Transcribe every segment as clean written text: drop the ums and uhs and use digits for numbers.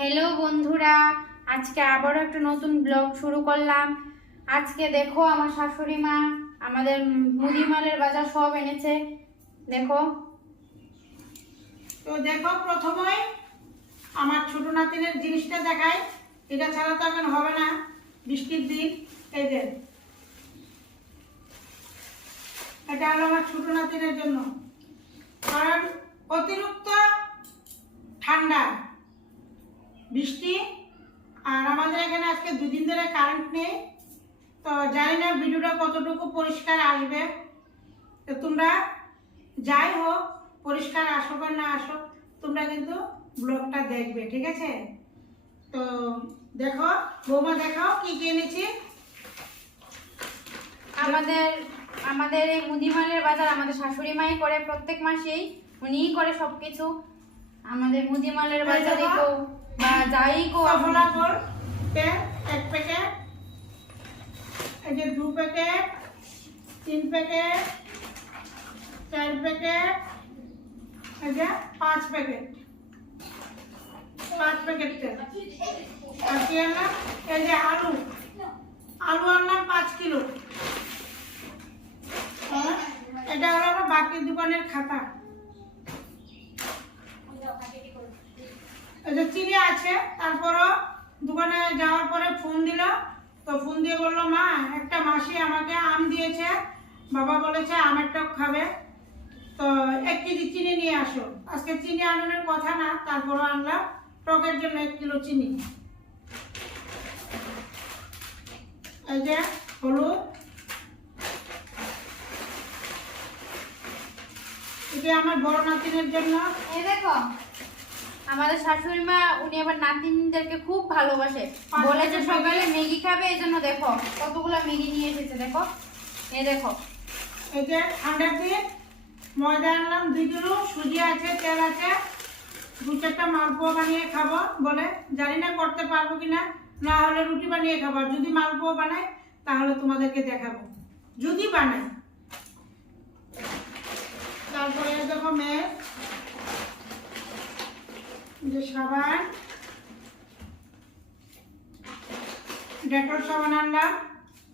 Hello বন্ধুরা, আজকে আবারও একটা নতুন ব্লগ শুরু করলাম। আজকে দেখো আমার শাশুড়ি মা আমাদের মুদিমালের বাজার সব এনেছে। দেখো তো দেখো, প্রথমে আমার ছোট নাতিনের জিনিসটা দেখাই। এটা ছাড়া তো এখন হবে না, বৃষ্টির দিন। এই যে এটা হলো আমার ছোট নাতিনের জন্য, কারণ অতিরিক্ত ঠান্ডা বৃষ্টি, আর আমাদের এখানে আজকে দুদিন ধরে কারেন্ট নেই। তো জানি না ভিডিওটা কতটুকু পরিষ্কার আসবে। তো তোমরা যাই হোক, পরিষ্কার আসো বা না আসো, তোমরা কিন্তু ব্লগটা দেখবে, ঠিক আছে? তো দেখো বৌমা, দেখাও কি কি এনেছি। আমাদের আমাদের এই মুদিমালের বাজার আমাদের শাশুড়ি মাই করে প্রত্যেক মাসেই, উনিই করে সবকিছু। আমাদের মুদিমালের বাজারে গো বা যাই গো, সফলা গোল তেল 1 প্যাকেট, এই যে 2 প্যাকেট, 3 প্যাকেট, 4 প্যাকেট, এই যে 5 প্যাকেট, 5 প্যাকেট তেল। আর কি আনলাম? এই যে আলু আনলাম 5 কিলো। এটা হলো আমার বাকি দোকানের খাতা। এই যে চিনি আছে। তারপরও দোকানে যাওয়ার পরে ফোন দিল, তো ফোন দিয়ে বললো, মা একটা মাসি আমাকে আম দিয়েছে, বাবা বলেছে আমের টক খাবে, তো 1 কেজি চিনি নিয়ে আসো। আজকে চিনি আনানোর কথা না, তারপরও আনলাম টকের জন্য 1 কিলো চিনি। এই যে হলুদ, এটা আমার বড় নাতিনের জন্য। এই দেখো আমাদের শাশুড়ি মা, উনি আবার নাতিনদেরকে খুব ভালোবাসে, বলেছে সকালে ম্যাগি খাবে, এই জন্য দেখো কতগুলো ম্যাগি নিয়ে এসেছে। দেখো এই দেখো, এই যে ঠান্ডার দিন ময়দা আনলাম 2 কিলো, সুজি আছে, তেল আছে, 2-4টা মালপোয়া বানিয়ে খাবো বলে। জানি না করতে পারবো কিনা, না হলে রুটি বানিয়ে খাবো। আর যদি মালপোয়া বানাই তাহলে তোমাদেরকে দেখাবো, যদি বানাই। তারপরে দেখো মেয়ে যে সাবান, ডেটল সাবান আনলাম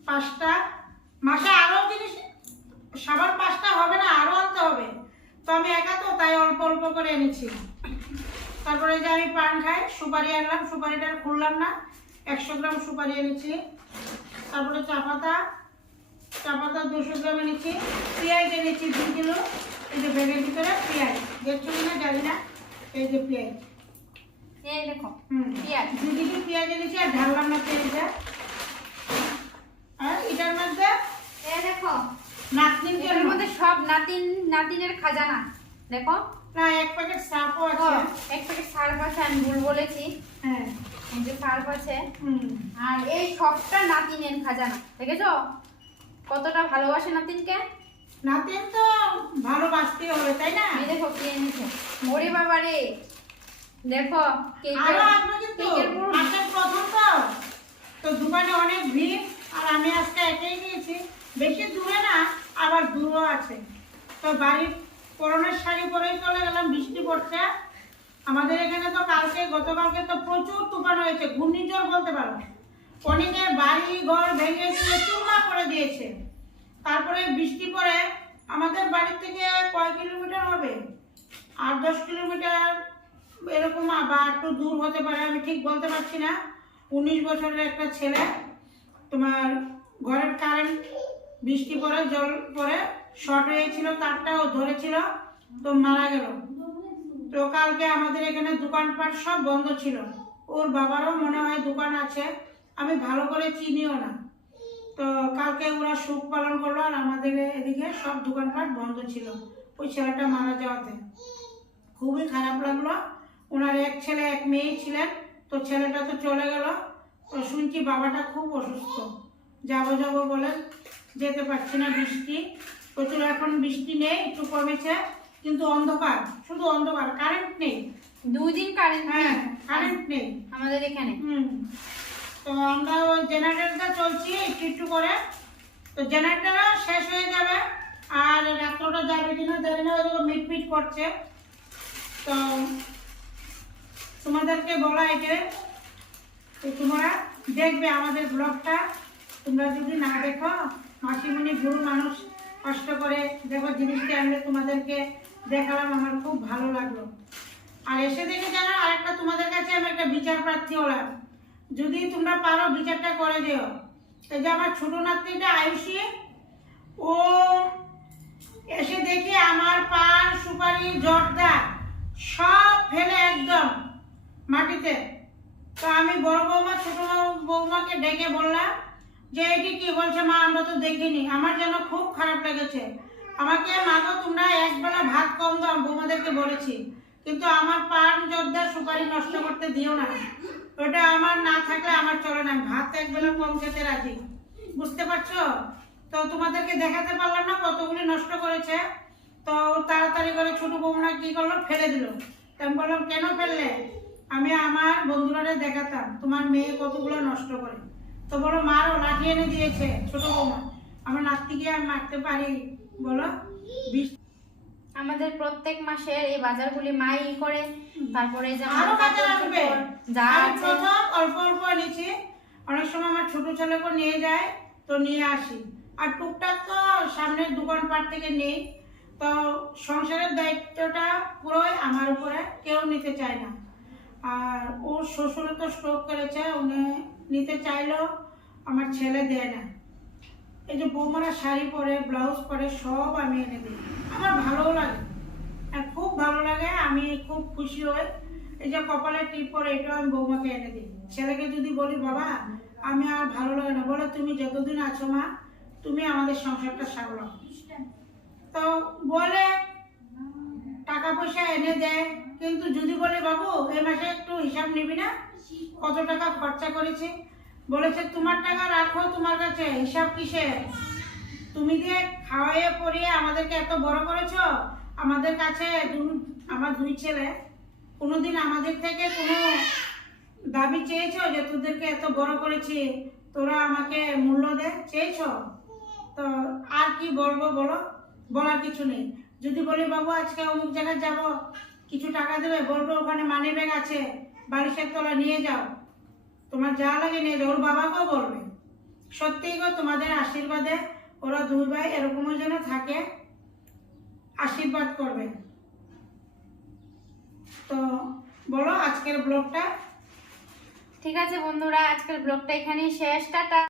5টা। মাসে আরো জিনিস, সাবান 5টা হবে না, আরো আনতে হবে। তো আমি একা তো, তাই অল্প অল্প করে এনেছি। তারপরে যে আমি পান খাই, সুপারি আনলাম, সুপারিটা খুললাম না, 100 গ্রাম সুপারি এনেছি। তারপরে চা পাতা 200 গ্রাম এনেছি। পেঁয়াজ এনেছি 2 কিলো। এই যে ব্যাগের ভিতরে পেঁয়াজ, দেখছো কিনা জানি না, এই যে পেঁয়াজ। এই দেখো পেঁয়াজ 2 কেজি পেঁয়াজ এনেছি। আর ঢাললাম না তেলটা। আর এটার মধ্যে এই দেখো নাতনির এর মধ্যে সব নাতিনের খাজানা। দেখো না, 1 প্যাকেট সার্ফও আছে। 1 প্যাকেট সার্ফ আছে, আমি ভুল বলেছি। হ্যাঁ, এই যে সার্ফ আছে। আর এই সবটা নাতিনের খাজানা। দেখেছো কতটা ভালোবাসে নাতিনকে। নাতিন তো ভালোবাসতে হবে, তাই না? এই দেখো কি এনেছে, ওরে বাবা রে। দেখো আরো আসবে কিন্তু, আজকে প্রথম তো দোকানে অনেক ভিড়। আর আমি আজকে একাই গিয়েছি, বেশি দূরে না, আবার দূরও আছে। তো বাড়ির পরনের শাড়ি পরেই চলে গেলাম, বৃষ্টি পড়ছে আমাদের এখানে। তো গতকালকে তো প্রচুর তুফান হয়েছে, ঘূর্ণিঝড় বলতে পারো। অনেকের বাড়ি ঘর ভেঙে চুরমার করে দিয়েছে। তারপরে বৃষ্টি পড়ে আমাদের বাড়ি থেকে কয় কিলোমিটার হবে, 8-10 কিলোমিটার এরকম, বা একটু দূর হতে পারে, আমি ঠিক বলতে পারছি না। 19 বছরের একটা ছেলে, তোমার ঘরের কারেন্ট বৃষ্টি পড়ে, জল পড়ে শর্ট হয়েছিল, তারটাও ধরেছিল, তো মারা গেল। তো কালকে আমাদের এখানে দোকানপাট সব বন্ধ ছিল। ওর বাবারও মনে হয় দোকান আছে, আমি ভালো করে চিনিও না। তো কালকে ওরা শোক পালন করলো, আর আমাদের এদিকে সব দোকানপাট বন্ধ ছিল ওই ছেলেটা মারা যাওয়াতে। খুবই খারাপ লাগলো। ওনার 1 ছেলে 1 মেয়ে ছিলেন, তো ছেলেটা তো চলে গেল। তো শুনছি বাবাটা খুব অসুস্থ, যাবো বলে যেতে পারছি না। বৃষ্টি প্রচুর, এখন বৃষ্টি নেই, একটু কমেছে, কিন্তু অন্ধকার, শুধু অন্ধকার, কারেন্ট নেই। 2 দিন কারেন্ট নেই। হ্যাঁ, কারেন্ট নেই আমাদের এখানে। তো আমরা ওই জেনারেটরটা চলছি একটু করে। তো জেনারেটর শেষ হয়ে যাবে, আর রাত্রটা যাবে কিনা জানি না, ওই মিটমিট করছে। তো তোমাদেরকে বলা এটা তো তোমরা দেখবে আমাদের ব্লগটা। তোমরা যদি না দেখো, মাসিমণি বুড়ো মানুষ কষ্ট করে দেখো জিনিসটা আনলে তোমাদেরকে দেখালাম, আমার খুব ভালো লাগলো। আর এসে দেখে জানো আরেকটা তোমাদের কাছে আমি একটা বিচার প্রার্থী হলাম, যদি তোমরা পারো বিচারটা করে দিও। এই যে আমার ছোট নাতনিটা আয়ুষী, ও এসে দেখে আমার পান সুপারি জর্দা সব ফেলে একদম মাটিতে। তো আমি বড় বৌমা ছোট বৌমাকে ডেকে বললাম যে এটি কি? বলছে মা আমরা তো দেখিনি। আমার যেন খুব খারাপ লেগেছে। আমাকে মাগো তোমরা একবেলা ভাত কম দাও, বৌমাদেরকে বলেছি, কিন্তু আমার পান জর্দা সুপারি নষ্ট করতে দিও না। ওটা আমার না থাকলে আমার চলে না, ভাত একবেলা কম খেতে রাজি। বুঝতে পারছো? তো তোমাদেরকে দেখাতে পারলাম না কতগুলি নষ্ট করেছে। তো তাড়াতাড়ি করে ছোট বৌমা কি করলো, ফেলে দিল। তো আমি বললাম কেন ফেললে? আমি আমার বন্ধুরা দেখাতাম তোমার মেয়ে কতগুলো নষ্ট করে। তো বলো মারও, লাঠি এনে দিয়েছে ছোট বৌমা। আমার নাতিকে আমি মারতে পারি বলো? আমাদের প্রত্যেক মাসের এই বাজারগুলি মাই করে, তারপরে যে আরো বাজার আসবে। যা আমি আছে প্রথম অল্প অল্প এনেছি, অনেক সময় আমার ছোট ছেলেকে নিয়ে যায় তো নিয়ে আসি। আর টুকটাক তো সামনের দোকানপাট থেকে নেই। তো সংসারের দায়িত্বটা পুরোই আমার উপরে, কেউ নিতে চায় না। আর ওর শ্বশুর তো স্ট্রোক করেছে, উনি নিতে চাইলেও আমার ছেলে দেয় না। এই যে বৌমারা শাড়ি পরে, ব্লাউজ পরে, সব আমি এনে দিই। আমার ভালোও লাগে, আর খুব ভালো লাগে, আমি খুব খুশি হই। এই যে কপালে টিপ পরে, এটাও আমি বৌমাকে এনে দিই। ছেলেকে যদি বলি বাবা আমি আর ভালো লাগে না, বলে তুমি যতদিন আছো মা তুমি আমাদের সংসারটা সামলাও। তো বলে টাকা পয়সা এনে দেয়, কিন্তু যদি বলে বাবু এই মাসে একটু হিসাব নিবি না, কত টাকা খরচা করেছি? বলেছে তোমার টাকা রাখো তোমার কাছে, হিসাব কিসে? তুমি দিয়ে খাওয়াইয়ে পরিয়ে আমাদেরকে এত বড় করেছো। আমাদের কাছে আমার দুই ছেলে কোনোদিন আমাদের থেকে কোনো দাবি চেয়েছো যে তোদেরকে এত বড় করেছি তোরা আমাকে মূল্য দে? চেয়েছো? তো আর কি বলবো বলো? বলার কিছু নেই। যদি বলি বাবু আজকে অমুক জায়গায় যাব, কিছু টাকা দেবে, বলবো ওখানে মানি ব্যাগ আছে বালিশের তলা নিয়ে যাও, তোমার যা লাগে নিয়ে যাও। ওর বাবাকেও বলবে। সত্যিই গো তোমাদের আশীর্বাদে ওরা দুই ভাই এরকমই যেন থাকে, আশীর্বাদ করবে। তো বলো আজকের ব্লগটা। ঠিক আছে বন্ধুরা, আজকের ব্লগটা এখানেই শেষ। টাটা।